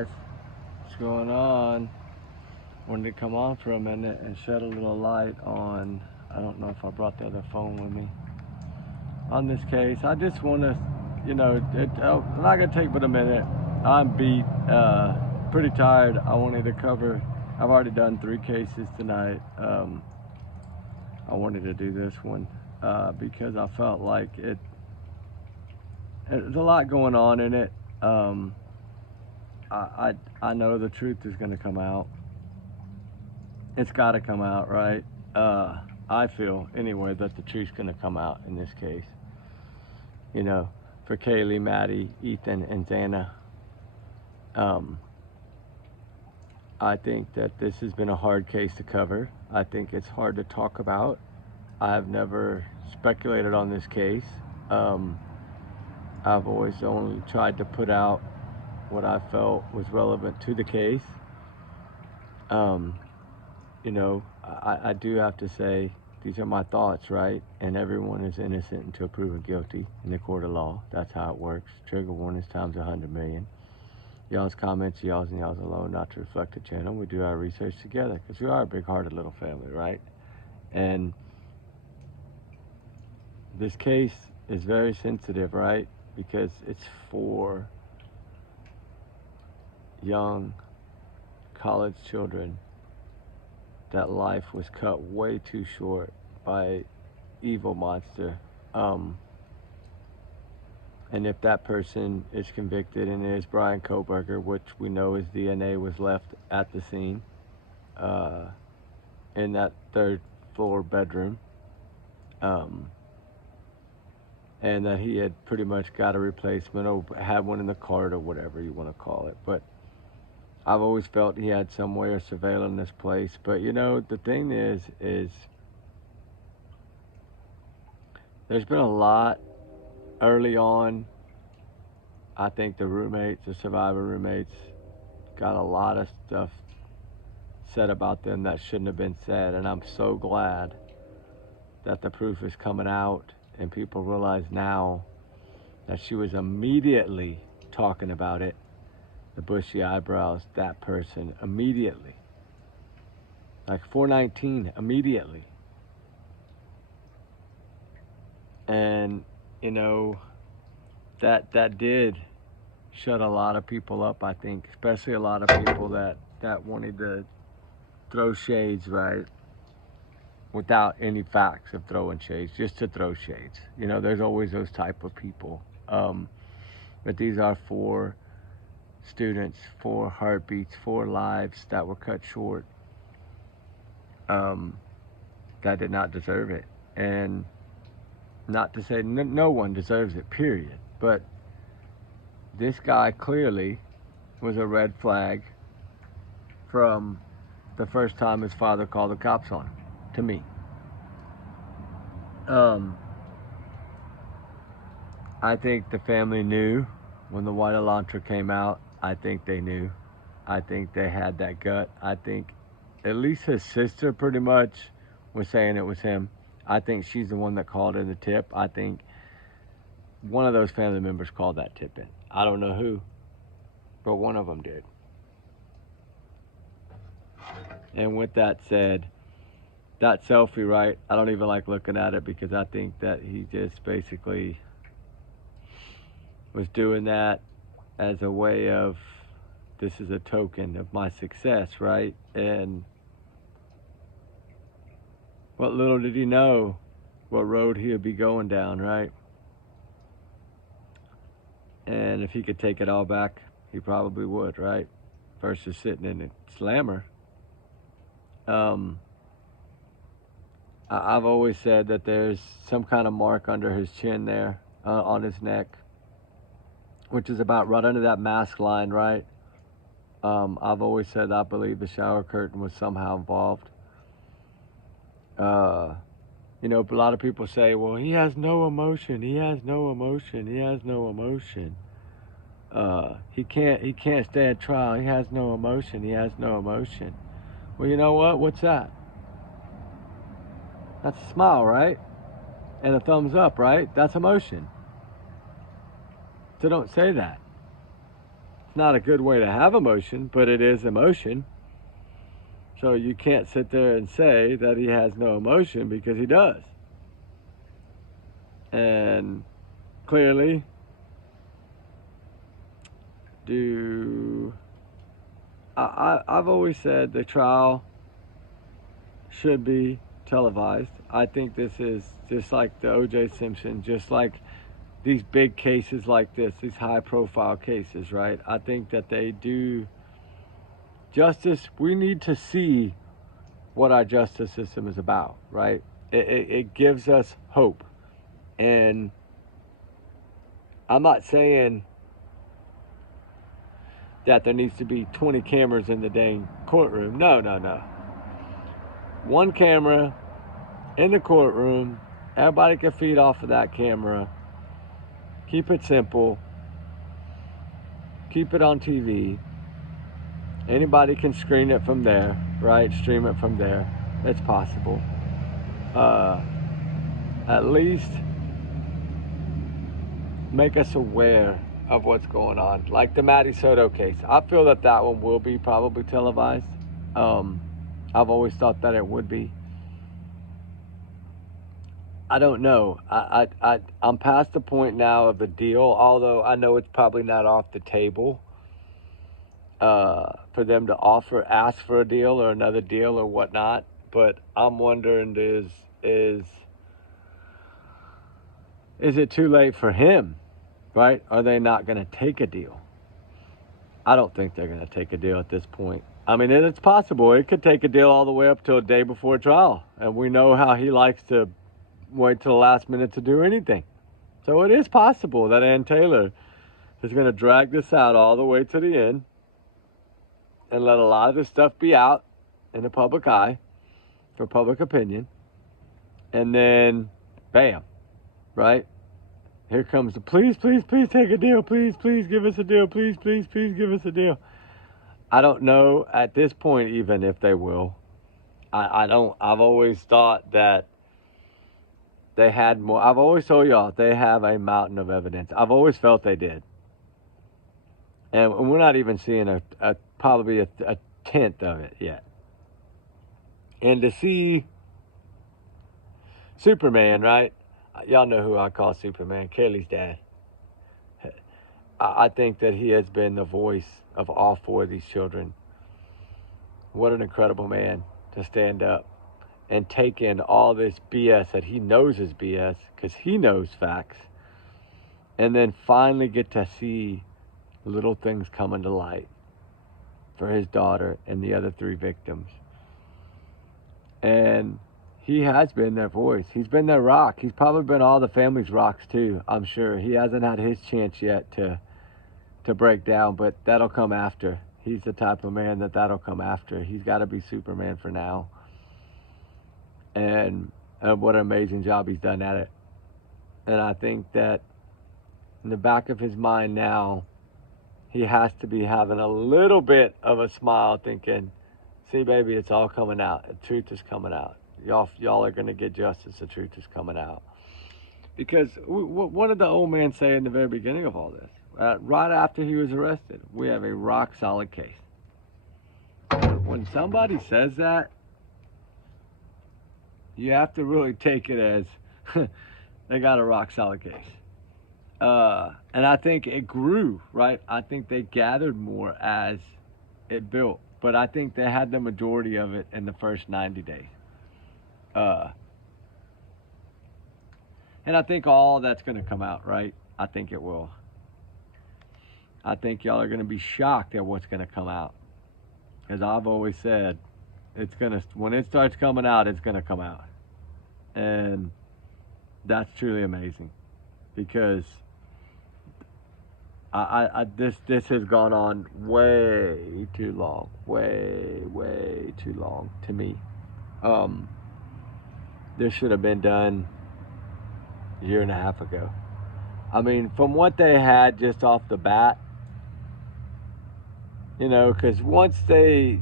What's going on? Wanted to come on for a minute and shed a little light on, I don't know if I brought the other phone with me, on this case. I just want to, it's not going to take but a minute. I'm beat, pretty tired. I wanted to cover, I've already done 3 cases tonight. I wanted to do this one because I felt like there's a lot going on in it. I know the truth is going to come out. It's got to come out, right? I feel, anyway, that the truth's going to come out in this case. For Kaylee, Maddie, Ethan, and Xana. I think that this has been a hard case to cover. I think it's hard to talk about. I've never speculated on this case. I've always only tried to put out what I felt was relevant to the case. I do have to say, these are my thoughts, right? And everyone is innocent until proven guilty in the court of law. That's how it works. Trigger warnings times 100 million. Y'all's comments, y'all's and y'all's alone, not to reflect the channel. We do our research together because we are a big-hearted little family, right? And this case is very sensitive, right? Because it's for young college children that life was cut way too short by evil monster. And if that person is convicted and it is Brian Koberger, which we know his DNA was left at the scene in that 3rd floor bedroom, and that he had pretty much got a replacement or had one in the cart or whatever you want to call it. But I've always felt he had some way of surveilling this place. But the thing is there's been a lot early on. I think the survivor roommates, got a lot of stuff said about them that shouldn't have been said. And I'm so glad that the proof is coming out and people realize now that she was immediately talking about it. The bushy eyebrows, that person, immediately. Like 419, immediately. And, that did shut a lot of people up, I think. Especially a lot of people that wanted to throw shades, right? Without any facts of throwing shades, just to throw shades. There's always those type of people. But these are 4 students, 4 heartbeats, 4 lives that were cut short, that did not deserve it. And not to say no one deserves it, period. But this guy clearly was a red flag from the first time his father called the cops on him, to me. I think the family knew when the white Elantra came out. I think they knew. I think they had that gut. I think at least his sister pretty much was saying it was him. I think she's the one that called in the tip. I think one of those family members called that tip in. I don't know who, but one of them did. And with that said, that selfie, right, I don't even like looking at it because I think that he just basically was doing that as a way of, this is a token of my success, right? And what little did he know what road he would be going down, right? And if he could take it all back, he probably would, right? Versus sitting in a slammer. I've always said that there's some kind of mark under his chin there, on his neck, which is about right under that mask line, right? I've always said I believe the shower curtain was somehow involved. A lot of people say, well, he has no emotion. He has no emotion. He has no emotion. He can't stand trial. He has no emotion. He has no emotion. Well, you know what? What's that? That's a smile, right? And a thumbs up, right? That's emotion. So don't say that. It's not a good way to have emotion, but it is emotion. So you can't sit there and say that he has no emotion, because he does. And clearly, I've always said the trial should be televised. I think this is just like the O.J. Simpson, just like these big cases like this, these high-profile cases, right? I think that they do justice. We need to see what our justice system is about, right? It gives us hope. And I'm not saying that there needs to be 20 cameras in the dang courtroom. No. One camera in the courtroom. Everybody can feed off of that camera. Keep it simple. Keep it on TV. Anybody can screen it from there, right? Stream it from there. It's possible. At least make us aware of what's going on. Like the Maddie Soto case. I feel that one will be probably televised. I've always thought that it would be. I don't know. I'm past the point now of the deal, although I know it's probably not off the table for them to ask for a deal or another deal or whatnot. But I'm wondering, is it too late for him, right? Are they not going to take a deal? I don't think they're going to take a deal at this point. I mean, it's possible. It could take a deal all the way up till a day before trial. And we know how he likes to wait till the last minute to do anything. So it is possible that Ann Taylor is going to drag this out all the way to the end and let a lot of this stuff be out in the public eye for public opinion. And then, bam, right? Here comes the please take a deal. Please give us a deal. Please give us a deal. I don't know at this point even if they will. I've always thought that they had more. I've always told y'all they have a mountain of evidence. I've always felt they did. And we're not even seeing probably a tenth of it yet. And to see Superman, right? Y'all know who I call Superman, Kaylee's dad. I think that he has been the voice of all four of these children. What an incredible man to stand up and take in all this BS that he knows is BS, because he knows facts, and then finally get to see little things coming to light for his daughter and the other 3 victims. And he has been their voice. He's been their rock. He's probably been all the family's rocks too, I'm sure. He hasn't had his chance yet to break down, but that'll come after. He's the type of man that'll come after. He's got to be Superman for now. And what an amazing job he's done at it. And I think that in the back of his mind now, he has to be having a little bit of a smile, thinking, see, baby, it's all coming out. The truth is coming out. Y'all are going to get justice. The truth is coming out. Because what did the old man say in the very beginning of all this? Right after he was arrested, we have a rock-solid case. When somebody says that, you have to really take it as they got a rock-solid case. And I think it grew, right? I think they gathered more as it built. But I think they had the majority of it in the first 90 days. And I think all that's going to come out, right? I think it will. I think y'all are going to be shocked at what's going to come out. As I've always said, when it starts coming out, it's going to come out. And that's truly amazing, because this has gone on way too long, way too long to me. This should have been done a year and a half ago. I mean, from what they had just off the bat, because once the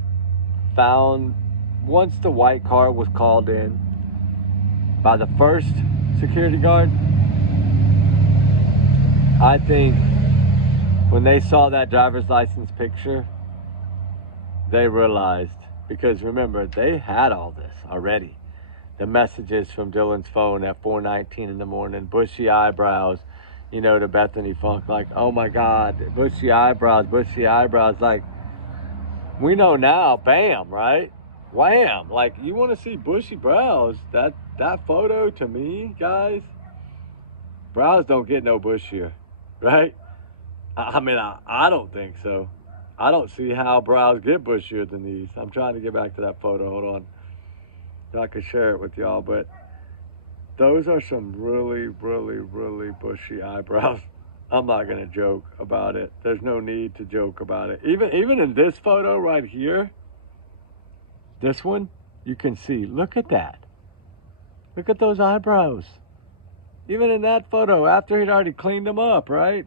white car was called in by the first security guard, I think when they saw that driver's license picture, they realized, because remember, they had all this already. The messages from Dylan's phone at 4:19 in the morning, bushy eyebrows, you know, to Bethany Funk, like, oh my God, bushy eyebrows, like, we know now, bam, right? Wham! Like, you want to see bushy brows? That photo, to me, guys, brows don't get no bushier, right? I mean, I don't think so. I don't see how brows get bushier than these. I'm trying to get back to that photo. Hold on. So I could share it with y'all, but those are some really, really, really bushy eyebrows. I'm not gonna joke about it. There's no need to joke about it. Even in this photo right here, this one, you can see, look at that. Look at those eyebrows. Even in that photo, after he'd already cleaned them up, right?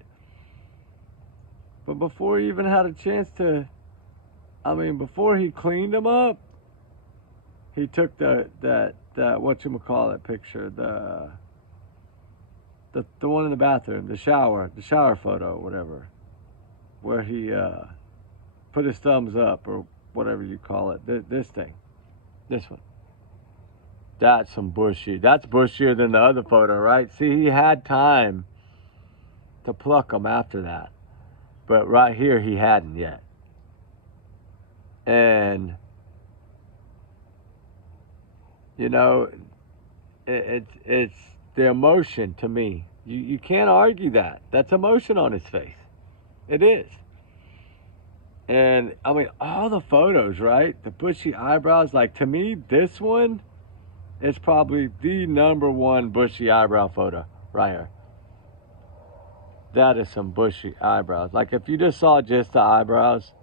But before he even had a chance to, before he cleaned them up, he took that whatchamacallit picture, the one in the bathroom, the shower photo, whatever, where he put his thumbs up, or whatever you call it, this thing, this one. That's some bushy. That's bushier than the other photo, right? See, he had time to pluck them after that. But right here, he hadn't yet. And, you know, it's the emotion to me. You can't argue that. That's emotion on his face. It is. And, I mean, all the photos, right? The bushy eyebrows, like, to me, this one is probably the #1 bushy eyebrow photo right here. That is some bushy eyebrows. Like, if you just saw just the eyebrows,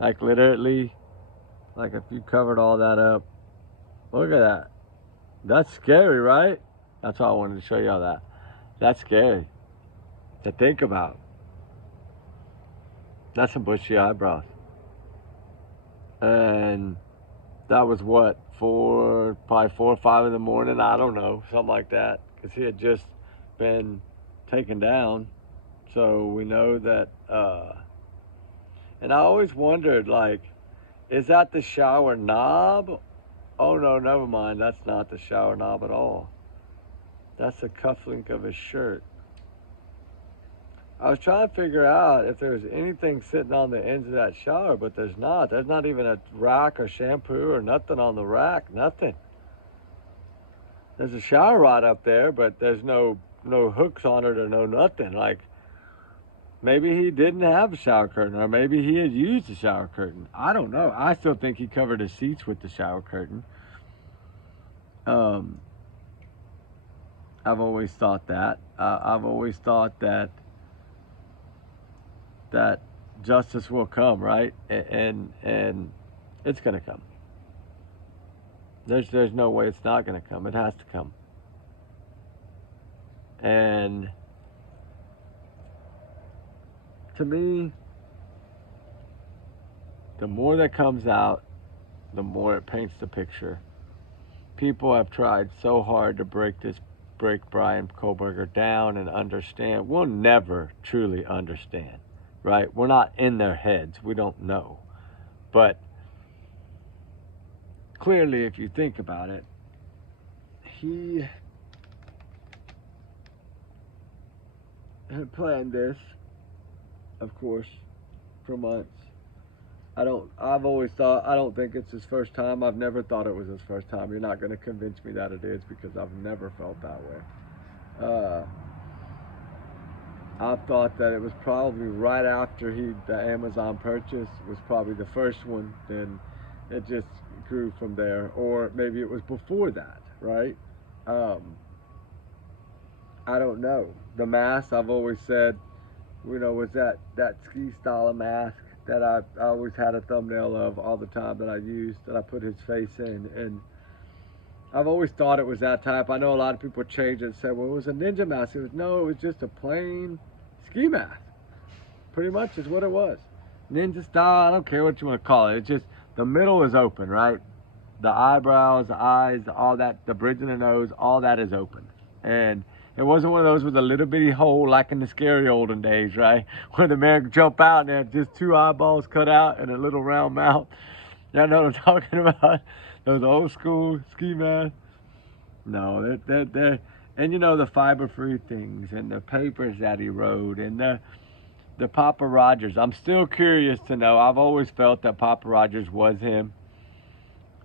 like, literally, like, if you covered all that up, look at that. That's scary, right? That's why I wanted to show y'all that. That's scary to think about. That's some bushy eyebrows. And that was what, probably 4 or 5 in the morning? I don't know, something like that. Because he had just been taken down. So we know that, and I always wondered, like, is that the shower knob? Oh no, never mind. That's not the shower knob at all. That's the cufflink of his shirt. I was trying to figure out if there was anything sitting on the ends of that shower, but there's not. There's not even a rack or shampoo or nothing on the rack. Nothing. There's a shower rod up there, but there's no hooks on it or no nothing. Like, maybe he didn't have a shower curtain, or maybe he had used a shower curtain. I don't know. I still think he covered his seats with the shower curtain. I've always thought that. I've always thought that justice will come, right? And it's gonna come. There's no way it's not gonna come. It has to come. And to me, the more that comes out, the more it paints the picture. People have tried so hard to break Brian Kohlberger down and understand. We'll never truly understand, right? We're not in their heads. We don't know. But clearly, if you think about it, he had planned this, of course, for months. I've always thought, I don't think it's his first time. I've never thought it was his first time. You're not going to convince me that it is, because I've never felt that way. I thought that it was probably right after the Amazon purchase was probably the first one. Then it just grew from there. Or maybe it was before that, right? I don't know. The mask, I've always said, was that ski style mask that I always had a thumbnail of all the time that I used, that I put his face in. And I've always thought it was that type. I know a lot of people changed it and said, well, it was a ninja mask. It was just a plain ski mask. Pretty much is what it was. Ninja style, I don't care what you want to call it. It's just the middle is open, right? The eyebrows, the eyes, all that, the bridge of the nose, all that is open. And It wasn't one of those with a little bitty hole like in the scary olden days, right? Where the man could jump out and they had just two eyeballs cut out and a little round mouth. Y'all know what I'm talking about? Those old school ski masks. No, they're and the fiber-free things and the papers that he wrote and the Papa Rogers. I'm still curious to know. I've always felt that Papa Rogers was him,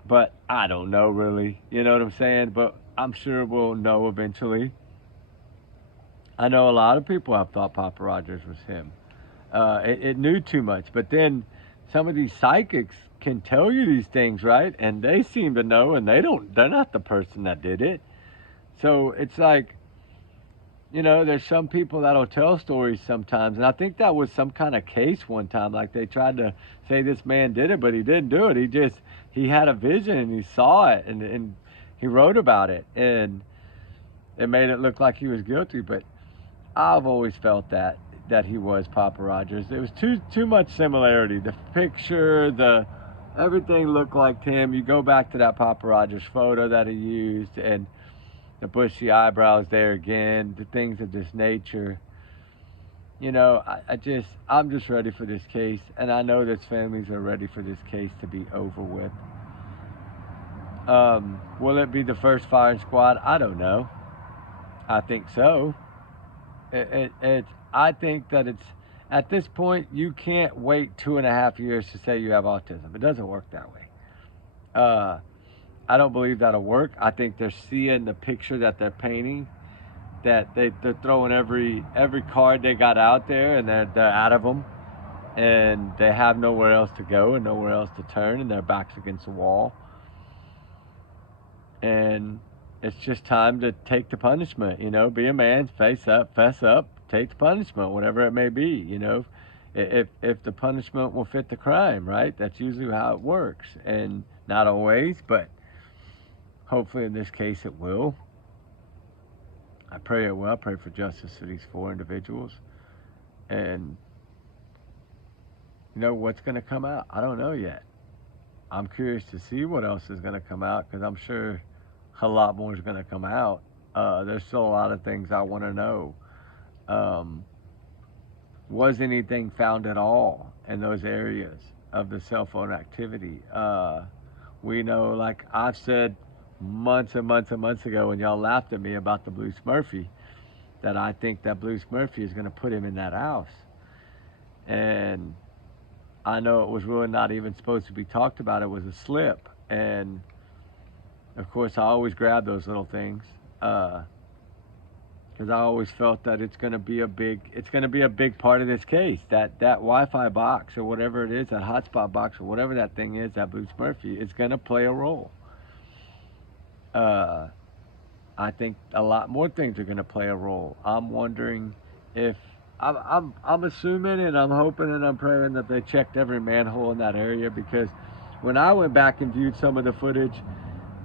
but I don't know really. You know what I'm saying? But I'm sure we'll know eventually. I know a lot of people have thought Papa Rogers was him. It knew too much, but then some of these psychics can tell you these things, right? And they seem to know, and they're not the person that did it. So it's like, there's some people that'll tell stories sometimes, and I think that was some kind of case one time. Like they tried to say this man did it, but he didn't do it. He had a vision and he saw it, and he wrote about it, and it made it look like he was guilty. But I've always felt that he was Papa Rogers. There was too much similarity. The picture, everything looked like him. You go back to that Papa Rogers photo that he used, and the bushy eyebrows there again, the things of this nature. I'm just ready for this case, and I know that families are ready for this case to be over with. Will it be the first firing squad? I don't know. I think so. I think that it's, at this point, you can't wait 2.5 years to say you have autism. It doesn't work that way. I don't believe that'll work. I think they're seeing the picture that they're painting, that they're throwing every card they got out there, and they're out of them, and they have nowhere else to go and nowhere else to turn, and their back's against the wall. And it's just time to take the punishment, be a man, face up, fess up, take the punishment, whatever it may be, if the punishment will fit the crime, right? That's usually how it works, and not always, but hopefully in this case it will. I pray it will. I pray for justice for these 4 individuals. And what's going to come out? I don't know yet. I'm curious to see what else is going to come out, because I'm sure a lot more is going to come out. There's still a lot of things I want to know. Was anything found at all in those areas of the cell phone activity? We know, like I've said months and months and months ago when y'all laughed at me about the Blue Smurfy, that I think that Blue Smurfy is going to put him in that house. And I know it was really not even supposed to be talked about. It was a slip. And of course I always grab those little things, because I always felt that it's going to be a big part of this case. That Wi-Fi box or whatever it is, that hotspot box or whatever that thing is, that Blue Smurfy, is going to play a role. I think a lot more things are going to play a role. I'm wondering if I'm assuming and I'm hoping and I'm praying that they checked every manhole in that area, because when I went back and viewed some of the footage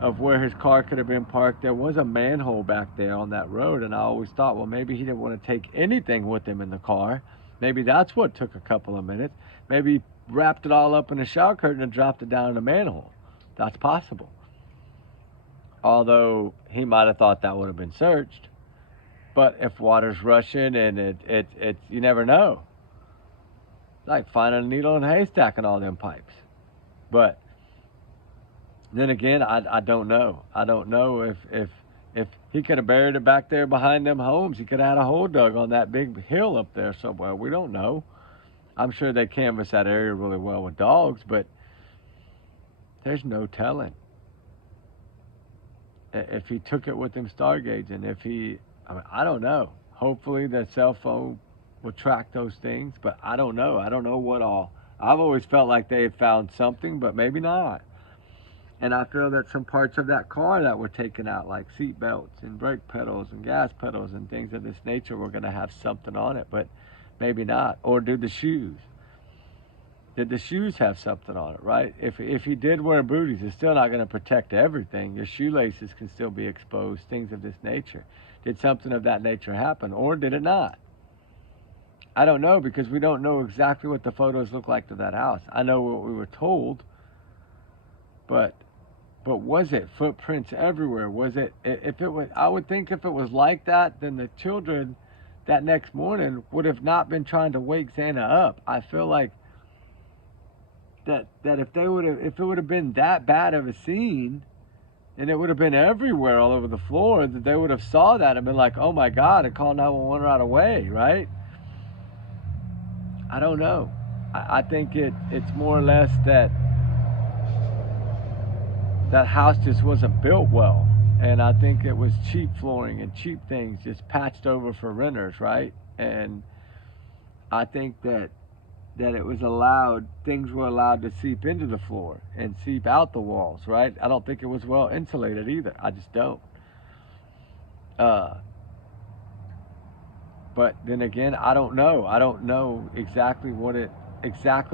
of where his car could have been parked, there was a manhole back there on that road, and I always thought, well, maybe he didn't want to take anything with him in the car. Maybe that's what took a couple of minutes. Maybe he wrapped it all up in a shower curtain and dropped it down in the manhole. That's possible. Although he might have thought that would have been searched. But if water's rushing and it you never know. Like finding a needle in a haystack in all them pipes. But then again, I don't know. I don't know if he could have buried it back there behind them homes. He could have had a hole dug on that big hill up there somewhere. We don't know. I'm sure they canvass that area really well with dogs, but there's no telling. If he took it with him stargazing, I don't know. Hopefully the cell phone will track those things, but I don't know. I don't know what all. I've always felt like they had found something, but maybe not. And I feel that some parts of that car that were taken out, like seat belts and brake pedals and gas pedals and things of this nature, were going to have something on it, but maybe not. Or did the shoes? Did the shoes have something on it, right? If he did wear booties, it's still not going to protect everything. Your shoelaces can still be exposed, things of this nature. Did something of that nature happen, or did it not? I don't know, because we don't know exactly what the photos look like to that house. I know what we were told, but But was it footprints everywhere? Was it, if it was, I would think if it was like that, then the children that next morning would have not been trying to wake Xana up. I feel like that if they would have, if it would have been that bad of a scene, and it would have been everywhere all over the floor, that they would have saw that and been like, oh my God, and called 911 right away, right? I don't know. I think it's more or less that that house just wasn't built well. And I think it was cheap flooring and cheap things just patched over for renters, right? And I think that it was allowed, things were allowed to seep into the floor and seep out the walls, right? I don't think it was well insulated either. I just don't. But then again, I don't know. I don't know exactly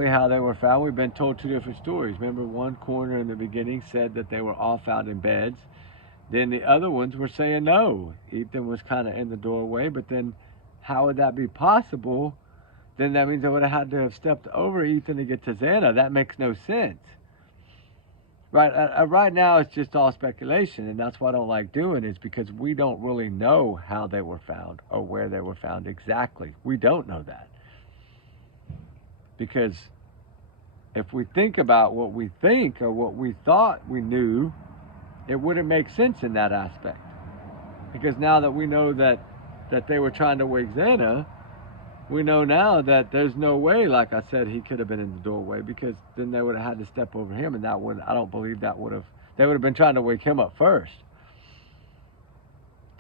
how they were found. We've been told two different stories. Remember, one coroner in the beginning said that they were all found in beds. Then the other ones were saying no. Ethan was kind of in the doorway, but then how would that be possible? Then that means I would have had to have stepped over Ethan to get to Xana. That makes no sense. Right now, it's just all speculation, and that's what I don't like doing, is because we don't really know how they were found or where they were found exactly. We don't know that. Because if we think about what we think or what we thought we knew, it wouldn't make sense in that aspect. Because now that we know that they were trying to wake Xana, we know now that there's no way, like I said, he could have been in the doorway, because then they would have had to step over him, and that would, I don't believe that would have, they would have been trying to wake him up first.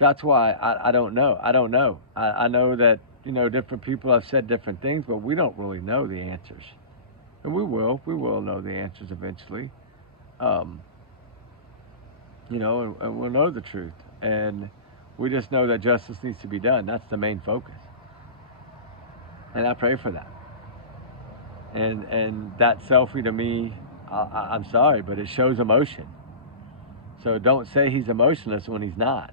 That's why I don't know. I don't know. I know that, you know, different people have said different things, but we don't really know the answers. And we will know the answers eventually. You know, and we'll know the truth. And we just know that justice needs to be done. That's the main focus. And I pray for that. And that selfie to me, I'm sorry, but it shows emotion. So don't say he's emotionless when he's not,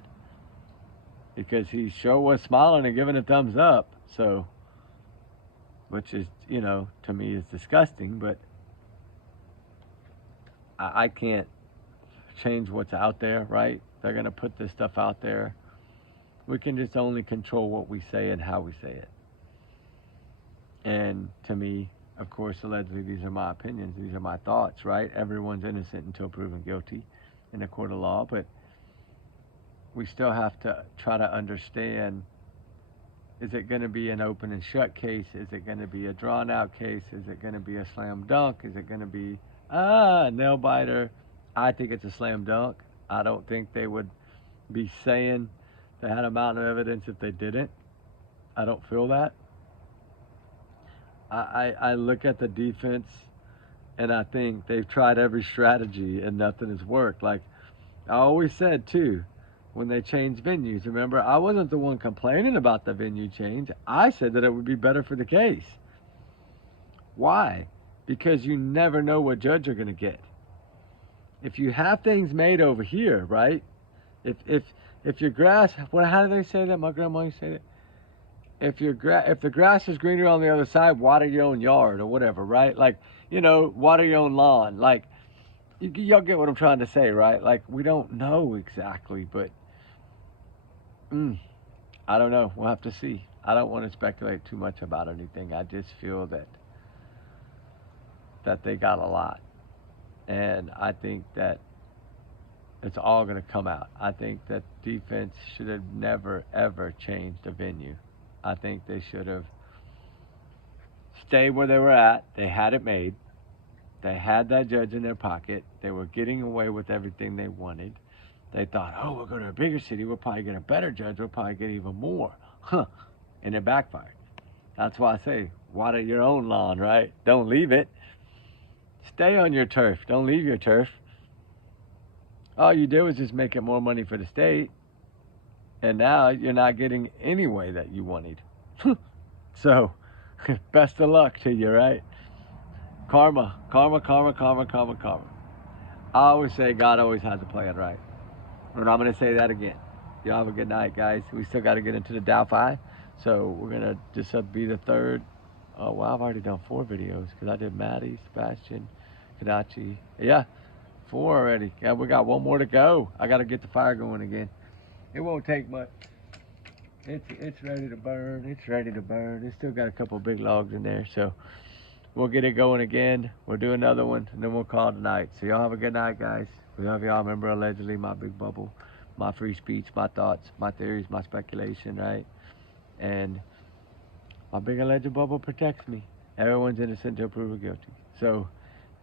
because he sure was smiling and giving a thumbs up. So, which is, you know, to me is disgusting, but I can't change what's out there, right? They're going to put this stuff out there. We can just only control what we say and how we say it. And to me, of course, allegedly, these are my opinions, these are my thoughts, right? Everyone's innocent until proven guilty in a court of law, but we still have to try to understand, is it going to be an open and shut case? Is it going to be a drawn out case? Is it going to be a slam dunk? Is it going to be a nail biter? I think it's a slam dunk. I don't think they would be saying they had a mountain of evidence if they didn't. I don't feel that. I look at the defense, and I think they've tried every strategy and nothing has worked. Like I always said too, when they changed venues, remember, I wasn't the one complaining about the venue change. I said that it would be better for the case. Why? Because you never know what judge you're going to get. If you have things made over here, right? If your grass, how do they say that? My grandma used to say that. If the grass is greener on the other side, water your own yard or whatever, right? Like, you know, water your own lawn. Like, y'all get what I'm trying to say, right? Like, we don't know exactly, but I don't know. We'll have to see. I don't want to speculate too much about anything. I just feel that they got a lot, and I think that it's all going to come out. I think that defense should have never ever changed a venue. I think they should have stayed where they were at. They had it made. They had that judge in their pocket. They were getting away with everything they wanted. They thought, oh, we'll go to a bigger city. We'll probably get a better judge. We'll probably get even more. And it backfired. That's why I say, water your own lawn, right? Don't leave it. Stay on your turf. Don't leave your turf. All you did was just make it more money for the state. And now you're not getting any way that you wanted. So, best of luck to you, right? Karma. I always say God always has a plan, right? And I'm going to say that again. Y'all have a good night, guys. We still got to get into the Delphi. So we're going to just be the third. Oh, well, I've already done 4 videos because I did Maddie, Sebastian, Kadachi. Yeah, 4 already. Yeah, we got 1 more to go. I got to get the fire going again. It won't take much. It's ready to burn. It's ready to burn. It's still got a couple big logs in there, so we'll get it going again. We'll do another one, and then we'll call it a night. So y'all have a good night, guys. We love y'all. Remember, allegedly, my big bubble, my free speech, my thoughts, my theories, my speculation, right? And my big alleged bubble protects me. Everyone's innocent until proven guilty. So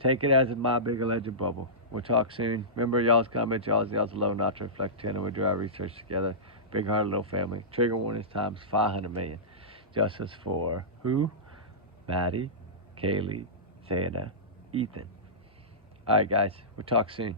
take it as my big alleged bubble. We'll talk soon. Remember, y'all's comments, y'all's alone, not to reflect 10, and we do our research together. Big heart, little family. Trigger warnings times 500 million. Justice for who? Maddie, Kaylee, Xana, Ethan. All right, guys. We'll talk soon.